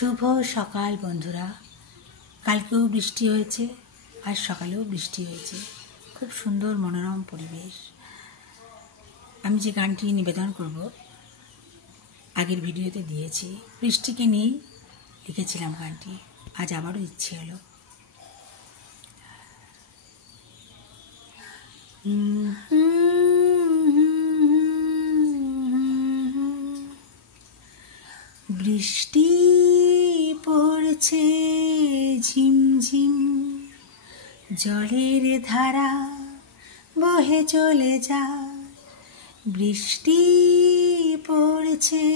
শুভ সকাল বন্ধুরা। কালকেও বৃষ্টি হয়েছে, আজ সকালেও বৃষ্টি হয়েছে। খুব সুন্দর মনোরম পরিবেশ। আমি যে গানটি নিবেদন করব আগের ভিডিওতে দিয়েছি, বৃষ্টিকে নিয়েই লিখেছিলাম গানটি। আজ আবারও ইচ্ছে হলো। বৃষ্টি পড়ছে ঝিমঝিম, জলের ধারা বহে চলে যায়। বৃষ্টি পড়ছে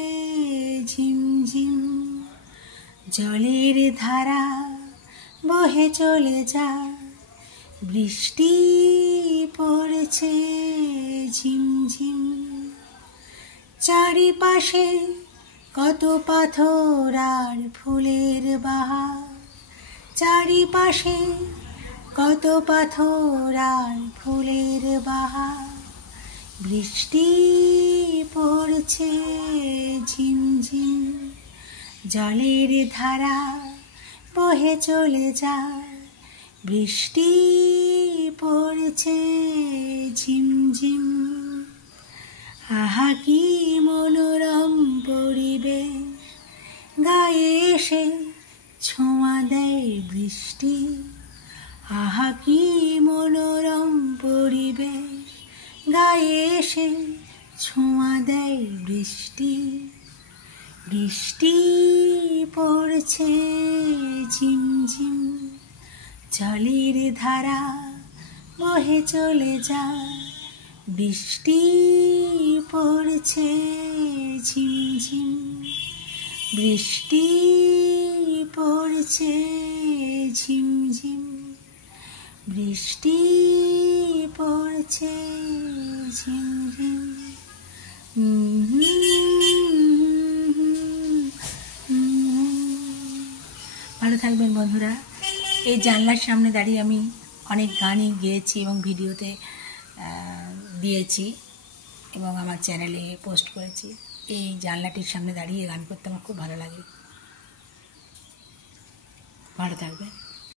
ঝিমঝিম, জলের ধারা বহে চলে যায়। বৃষ্টি পড়ছে ঝিমঝিম, চারিপাশে কত পাথর আর ফুলের বাহার। চারিপাশে কত পাথর আর ফুলের বাহার। বৃষ্টি পড়ছে ঝিমঝিম, জলের ধারা বহে চলে যায়। বৃষ্টি পড়ছে ঝিমঝিম। আহা কি মনোরম পরিবেশ, গায়ে এসে ছোঁয়া দেয় বৃষ্টি। আহা কি মনোরম পরিবেশ, গায়ে এসে ছোঁয়া দেয় বৃষ্টি। বৃষ্টি পড়ছে ঝিমঝিম, জলের ধারা বহে চলে যায়। বৃষ্টি পড়ছে ঝিমঝিম, বৃষ্টি পড়ছে ঝিমঝিম, বৃষ্টি পড়ছে ঝিমঝিম। ভালো থাকবেন বন্ধুরা। এই জানলার সামনে দাঁড়িয়ে আমি অনেক গানই গেয়েছি এবং ভিডিওতে দিয়েছি এবং আমার চ্যানেলে পোস্ট করেছি। এই জানলাটির সামনে দাঁড়িয়ে গান করতে আমার খুব ভালো লাগে। ভালো থাকবেন।